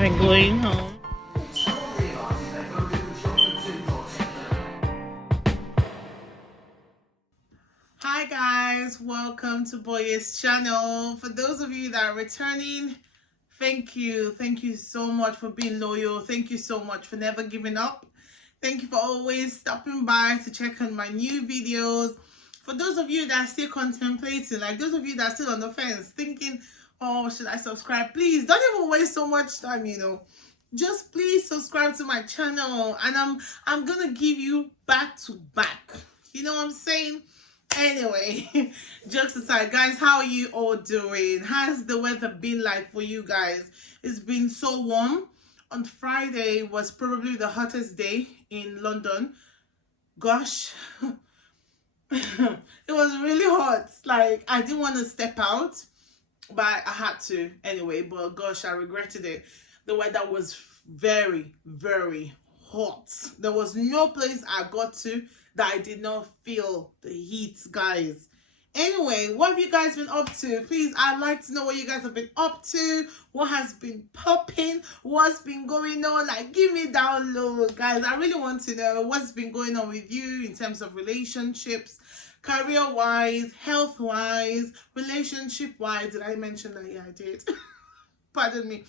We're going home. Hi guys, welcome to Boy's channel. For those of you that are returning, thank you so much for being loyal. Thank you so much for never giving up. Thank you for always stopping by to check on my new videos. For those of you that are still contemplating, like those of you that are still on the fence thinking, oh, should I subscribe? Please don't even waste so much time, just please subscribe to my channel, and I'm gonna give you back to back, you know what I'm saying? Anyway, jokes aside, guys, how are you all doing? How's the weather been like for you guys? It's been so warm. On Friday was probably the hottest day in London. Gosh, it was really hot. Like, I didn't want to step out, but I had to anyway. But gosh, I regretted it. The weather was very, very hot. There was no place I got to that I did not feel the heat, guys. Anyway, what have you guys been up to? Please, I'd like to know what you guys have been up to. What has been popping? What's been going on? Like, give me down low, guys. I really want to know what's been going on with you in terms of relationships, career-wise, health-wise, relationship-wise. Did I mention that? Yeah, I did. Pardon me.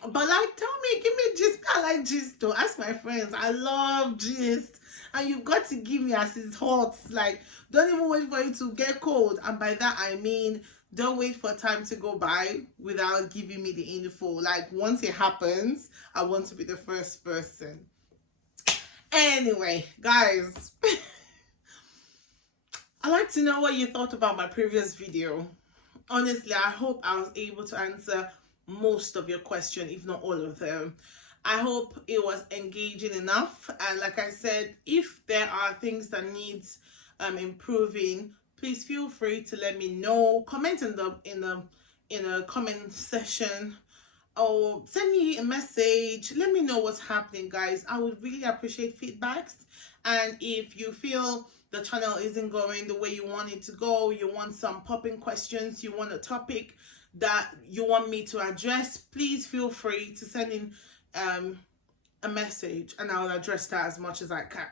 But like, tell me, give me gist. I like gist though. Ask my friends. I love gist. And you've got to give me as it's hot. Like, don't even wait for it to get cold. And by that I mean, don't wait for time to go by without giving me the info. Like, once it happens, I want to be the first person. Anyway, guys, I'd like to know what you thought about my previous video. Honestly, I hope I was able to answer most of your question, if not all of them. I hope it was engaging enough, and like I said, if there are things that needs improving, please feel free to let me know. Comment in a comment section, or send me a message. Let me know what's happening, guys. I would really appreciate feedbacks. And if you feel the channel isn't going the way you want it to go, you want some popping questions, you want a topic that you want me to address, please feel free to send in a message, and I'll address that as much as I can.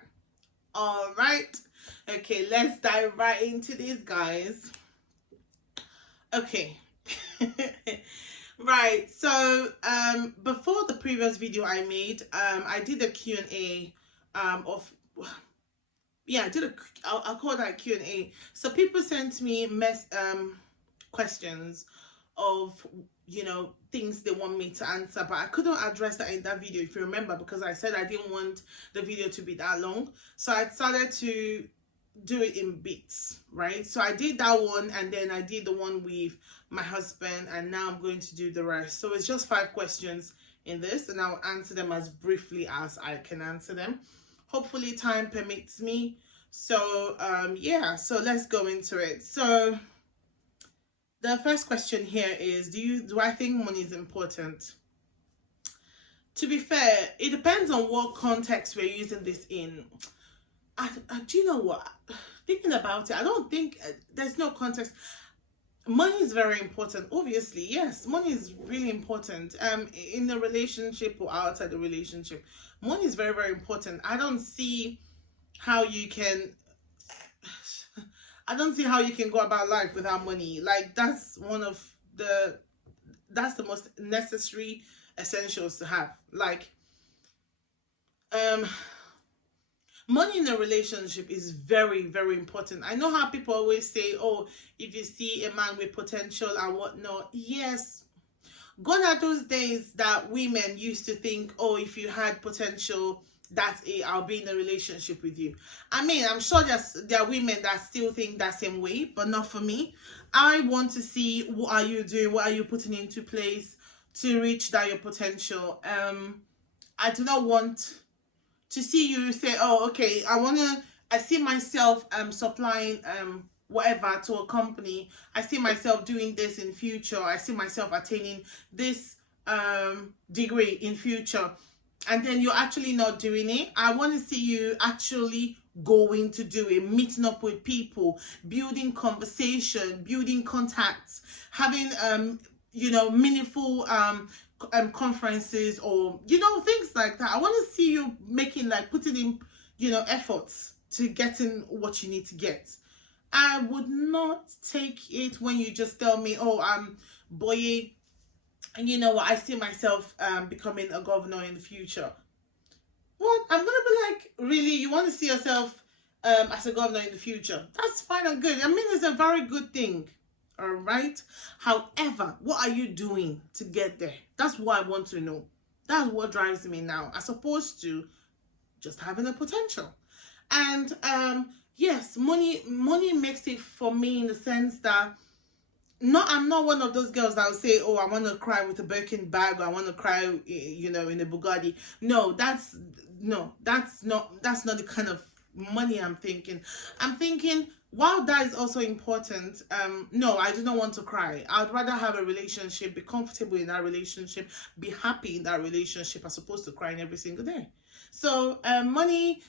All right, okay, let's dive right into this, guys. Okay. Right, so before the previous video I made, I did a Q&A of, yeah, I'll call that Q&A. So people sent me questions of, things they want me to answer, but I couldn't address that in that video, if you remember, because I said I didn't want the video to be that long. So I decided to do it in bits, right? So I did that one, and then I did the one with my husband, and now I'm going to do the rest. So it's just 5 questions in this, and I'll answer them as briefly as I can answer them. Hopefully time permits me. So yeah, so let's go into it. So the first question here is, do I think money is important? To be fair, it depends on what context we're using this in. Do you know what? Thinking about it, I don't think there's no context. Money is very important, obviously. Yes, money is really important. In a relationship or outside the relationship, money is very, very important. I don't see how you can go about life without money. Like, that's the most necessary essentials to have. Like, money in a relationship is very, very important. I know how people always say, oh, if you see a man with potential and whatnot. Yes, gone are those days that women used to think, oh, if you had potential, that's it, I'll be in a relationship with you. I mean, I'm sure there are women that still think that same way, but not for me. I want to see, what are you doing, what are you putting into place to reach that your potential. I do not want to see you say, oh, okay, I see myself supplying whatever to a company. I see myself doing this in future. I see myself attaining this degree in future. And then you're actually not doing it. I want to see you actually going to do it, meeting up with people, building conversation, building contacts, having meaningful conferences, or things like that. I want to see you making, like, putting in efforts to getting what you need to get. I would not take it when you just tell me, oh, Boye, and you know what, I see myself becoming a governor in the future. What? I'm gonna be like, really? You want to see yourself as a governor in the future? That's fine and good. I mean, it's a very good thing. All right. However, what are you doing to get there? That's what I want to know. That's what drives me now, as opposed to just having a potential. And yes, money makes it for me, in the sense that I'm not one of those girls that will say, oh, I want to cry with a Birkin bag, or I want to cry, in a Bugatti. No, that's not the kind of money I'm thinking. I'm thinking, while that is also important, no, I do not want to cry. I'd rather have a relationship, be comfortable in that relationship, be happy in that relationship, as opposed to crying every single day. So money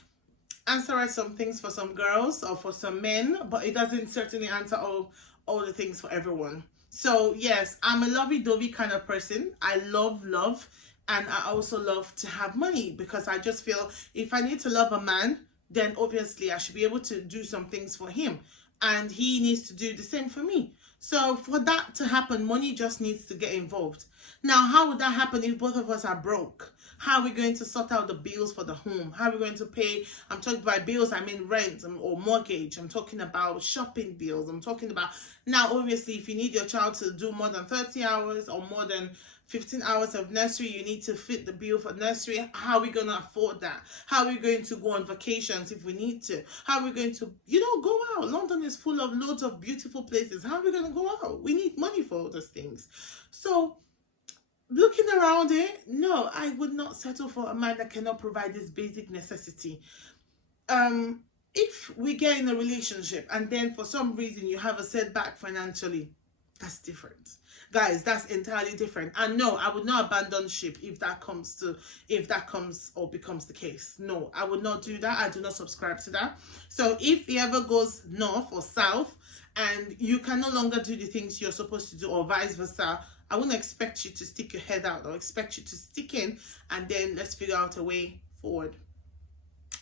answers some things for some girls or for some men, but it doesn't certainly answer all the things for everyone. So yes, I'm a lovey-dovey kind of person. I love love, and I also love to have money, because I just feel if I need to love a man, then obviously I should be able to do some things for him, and he needs to do the same for me. So for that to happen, money just needs to get involved. Now, how would that happen if both of us are broke? How are we going to sort out the bills for the home? How are we going to pay? I'm talking about bills, I mean rent or mortgage. I'm talking about shopping bills. I'm talking about, now obviously, if you need your child to do more than 30 hours or more than 15 hours of nursery, you need to fit the bill for nursery. How are we going to afford that? How are we going to go on vacations if we need to? How are we going to, go out? London is full of loads of beautiful places. How are we going to go out? We need money for all those things. So looking around it, no, I would not settle for a man that cannot provide this basic necessity. If we get in a relationship and then for some reason you have a setback financially, that's different. Guys, that's entirely different. And no, I would not abandon ship if that comes or becomes the case. No, I would not do that. I do not subscribe to that. So if he ever goes north or south and you can no longer do the things you're supposed to do, or vice versa, I wouldn't expect you to stick your head out, or expect you to stick in, and then let's figure out a way forward.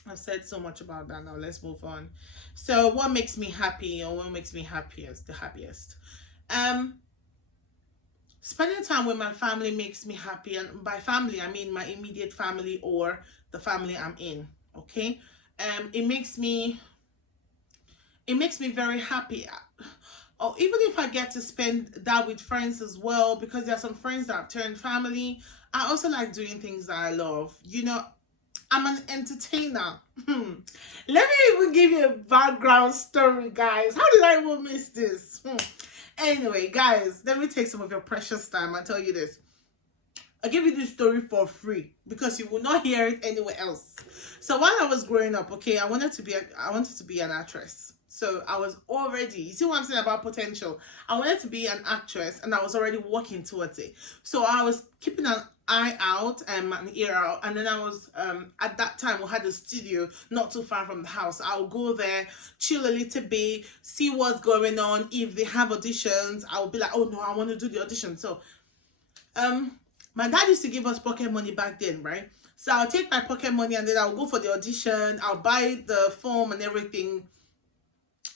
I've said so much about that. Now let's move on. So what makes me happy, or what makes me happiest? Spending time with my family makes me happy, and by family I mean my immediate family or the family I'm in. Okay, it makes me very happy. Or even if I get to spend that with friends as well, because there are some friends that have turned family. I also like doing things that I love. I'm an entertainer. Let me even give you a background story, guys. How did I even miss this? Anyway, guys, let me take some of your precious time and tell you this. I give you this story for free because you will not hear it anywhere else. So while I was growing up, okay, I wanted to be an actress. So I was already, you see what I'm saying about potential? I wanted to be an actress, and I was already working towards it. So I was keeping an eye out and an ear out. And then I was, at that time, we had a studio not too far from the house. I'll go there, chill a little bit, see what's going on. If they have auditions, I'll be like, oh no, I want to do the audition. So, my dad used to give us pocket money back then, right? So I'll take my pocket money and then I'll go for the audition. I'll buy the form and everything.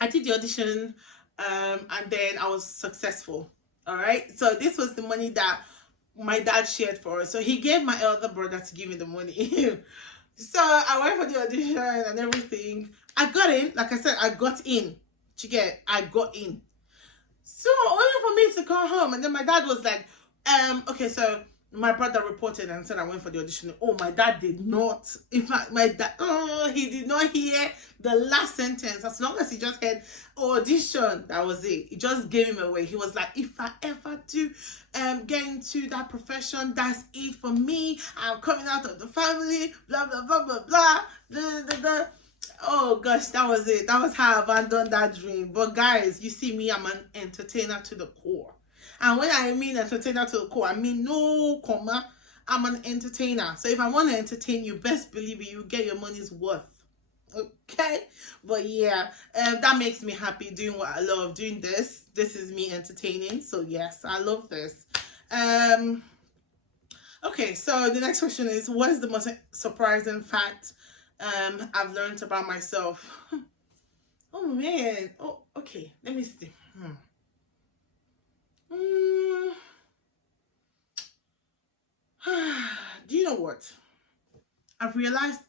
I did the audition, and then I was successful. All right. So this was the money that my dad shared for us. So he gave my elder brother to give me the money. So I went for the audition and everything. I got in. Like I said, I got in. I got in. So only for me to come home, and then my dad was like, okay, so my brother reported and said I went for the audition. Oh, my dad did not. In fact, my dad, he did not hear the last sentence. As long as he just heard audition, that was it. It just gave him away. He was like, if I ever do get into that profession, that's it for me. I'm coming out of the family, blah, blah, blah, blah, blah, blah, blah, blah. Oh gosh, that was it. That was how I abandoned that dream. But guys, you see me, I'm an entertainer to the core. And when I mean entertainer to the core, I mean no comma. I'm an entertainer. So if I want to entertain you, best believe it, you get your money's worth. Okay? But yeah, that makes me happy doing what I love. Doing this. This is me entertaining. So yes, I love this. Um, okay, so the next question is, what is the most surprising fact I've learned about myself? Oh man. Oh, okay. Let me see. Mm. Do you know what? I've realized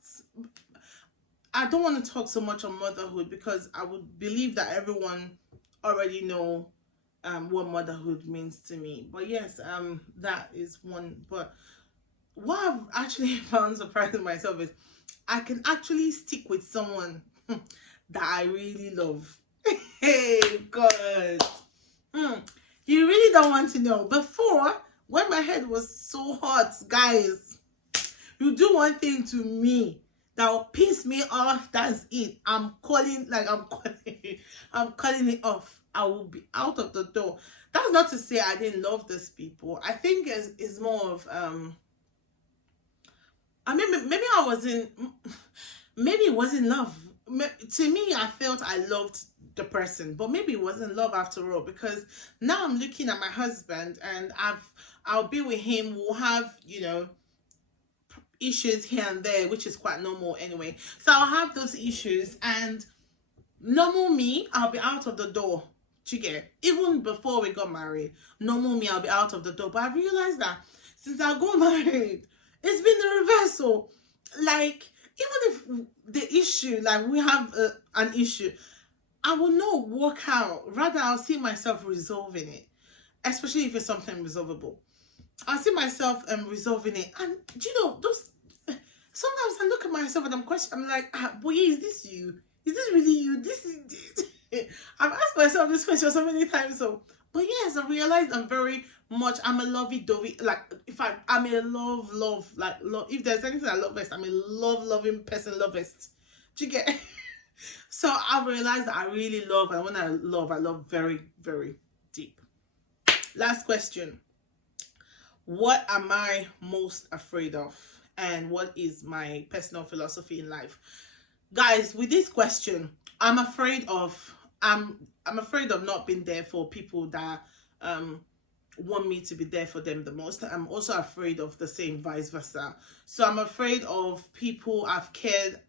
I don't want to talk so much on motherhood because I would believe that everyone already know what motherhood means to me. But yes, that is one. But what I've actually found surprising myself is I can actually stick with someone that I really love. Hey, God. Mm, you really don't want to know. Before, when my head was so hot, guys, you do one thing to me that will piss me off. That's it. I'm calling it off. I will be out of the door. That's not to say I didn't love these people. I think it's more of I mean, maybe I wasn't, maybe it wasn't love. To me, I felt I loved the person, but maybe it wasn't love after all. Because now I'm looking at my husband, and I'll be with him. We'll have issues here and there, which is quite normal anyway. So I'll have those issues, and normal me, I'll be out of the door. Do you get? Even before we got married, normal me, I'll be out of the door. But I've realized that since I got married, it's been the reversal. Like, even if the issue, like we have an issue, I will not walk out. Rather, I'll see myself resolving it, especially if it's something resolvable. I see myself resolving it. And do you know, those sometimes I look at myself and I'm like, boy, is this you? Is this really you? This is I've asked myself this question so many times. So, but yes, I realized I'm a lovey-dovey. Like, if I'm a love, like love. If there's anything I love best, I'm a loving person, lovest. Do you get? So I realized that I really love, and when I love very, very deep. Last question. What am I most afraid of? And what is my personal philosophy in life? Guys, with this question, I'm afraid of not being there for people that want me to be there for them the most. I'm also afraid of the same vice versa. So I'm afraid of people I've cared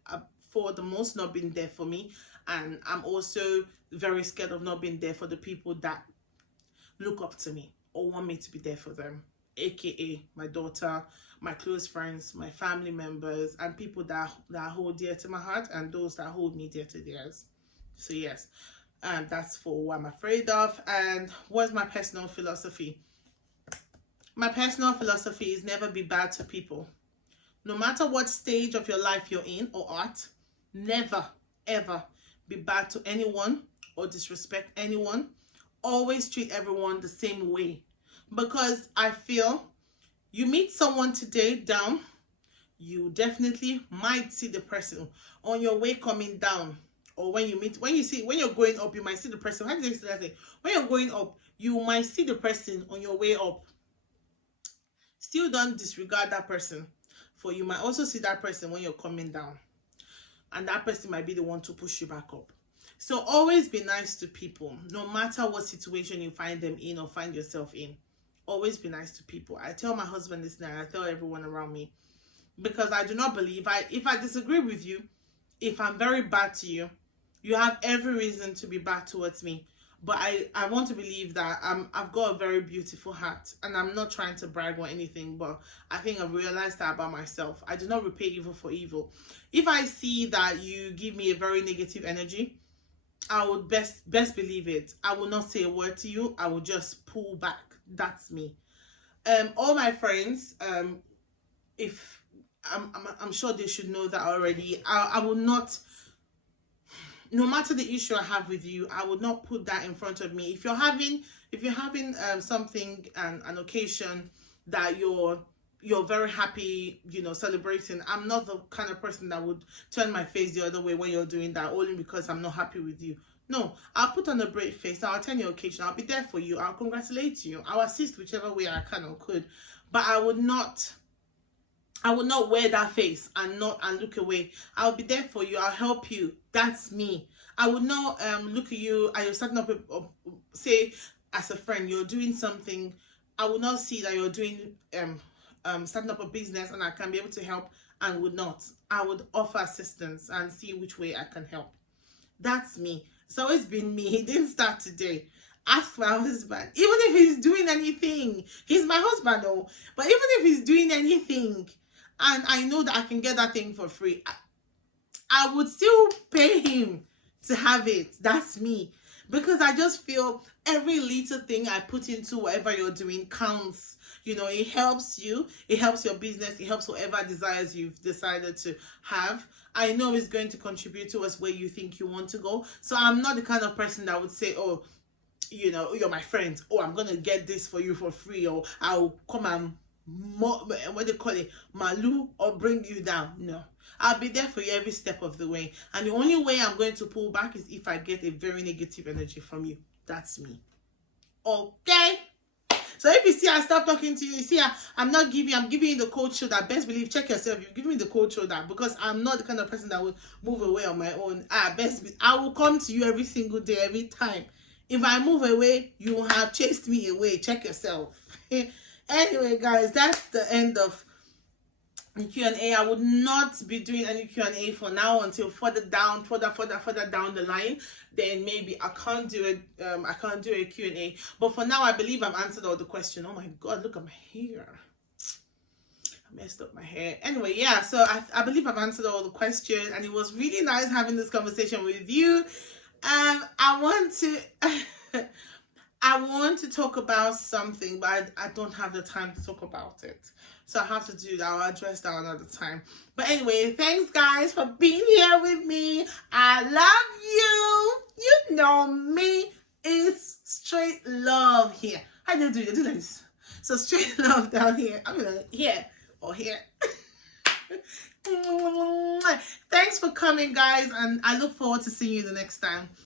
for the most not being there for me, and I'm also very scared of not being there for the people that look up to me or want me to be there for them, aka my daughter, my close friends, my family members, and people that hold dear to my heart, and those that hold me dear to theirs. So yes, that's for what I'm afraid of. And what's my personal philosophy? My personal philosophy is never be bad to people. No matter what stage of your life you're in or at, never ever be bad to anyone or disrespect anyone. Always treat everyone the same way, because I feel you meet someone today down, you definitely might see the person on your way coming down. Or when you're going up, you might see the person. How do you say that? When you're going up, you might see the person on your way up. Still don't disregard that person, for you might also see that person when you're coming down, and that person might be the one to push you back up. So always be nice to people, no matter what situation you find them in or find yourself in. Always be nice to people. I tell my husband this now, I tell everyone around me, because I do not believe, if I disagree with you, if I'm very bad to you, you have every reason to be bad towards me. But I want to believe that I've got a very beautiful heart, and I'm not trying to brag or anything, but I think I've realized that about myself. I do not repay evil for evil. If I see that you give me a very negative energy, I would best believe it. I will not say a word to you. I will just pull back. That's me. All my friends, if I'm sure they should know that already. I will not, no matter the issue I have with you, I would not put that in front of me. If you're having something, an occasion that you're very happy, celebrating, I'm not the kind of person that would turn my face the other way when you're doing that, only because I'm not happy with you. No, I'll put on a brave face. I'll attend your occasion. I'll be there for you. I'll congratulate you. I'll assist whichever way I can or could. But I would not wear that face and look away. I'll be there for you. I'll help you. That's me. I would not look at you and you're starting up, say, as a friend, you're doing something, I will not see that you're doing starting up a business and I can be able to help and would not. I would offer assistance and see which way I can help. That's me. It's always been me. He didn't start today. Ask my husband. Even if he's doing anything, he's my husband, though. But even if he's doing anything, and I know that I can get that thing for free, I would still pay him to have it. That's me. Because I just feel every little thing I put into whatever you're doing counts. You know, it helps you, it helps your business, it helps whatever desires you've decided to have. I know it's going to contribute towards where you think you want to go. So I'm not the kind of person that would say, oh, you know, you're my friend. Oh, I'm going to get this for you for free. Or I'll come and, what do you call it, malu, or bring you down. No. I'll be there for you every step of the way. And the only way I'm going to pull back is if I get a very negative energy from you. That's me. Okay? So if you see I stop talking to you, you see I'm giving you the cold shoulder. Best believe, check yourself. You've given me the cold shoulder because I'm not the kind of person that will move away on my own. I will come to you every single day, every time. If I move away, you have chased me away. Check yourself. Anyway, guys, that's the end of Q&A. I would not be doing any Q&A for now until further down the line. Then maybe I can't do it. I can't do a Q&A. But for now, I believe I've answered all the questions. Oh my God, look at my hair. I messed up my hair. Anyway, yeah. So I believe I've answered all the questions, and it was really nice having this conversation with you. I want to talk about something, but I don't have the time to talk about it. So I have to do that. I'll address that another time. But anyway, thanks guys for being here with me. I love you. You know me. It's straight love here. How do you do it? Do this. So straight love down here. I'm gonna here or here. Thanks for coming, guys, and I look forward to seeing you the next time.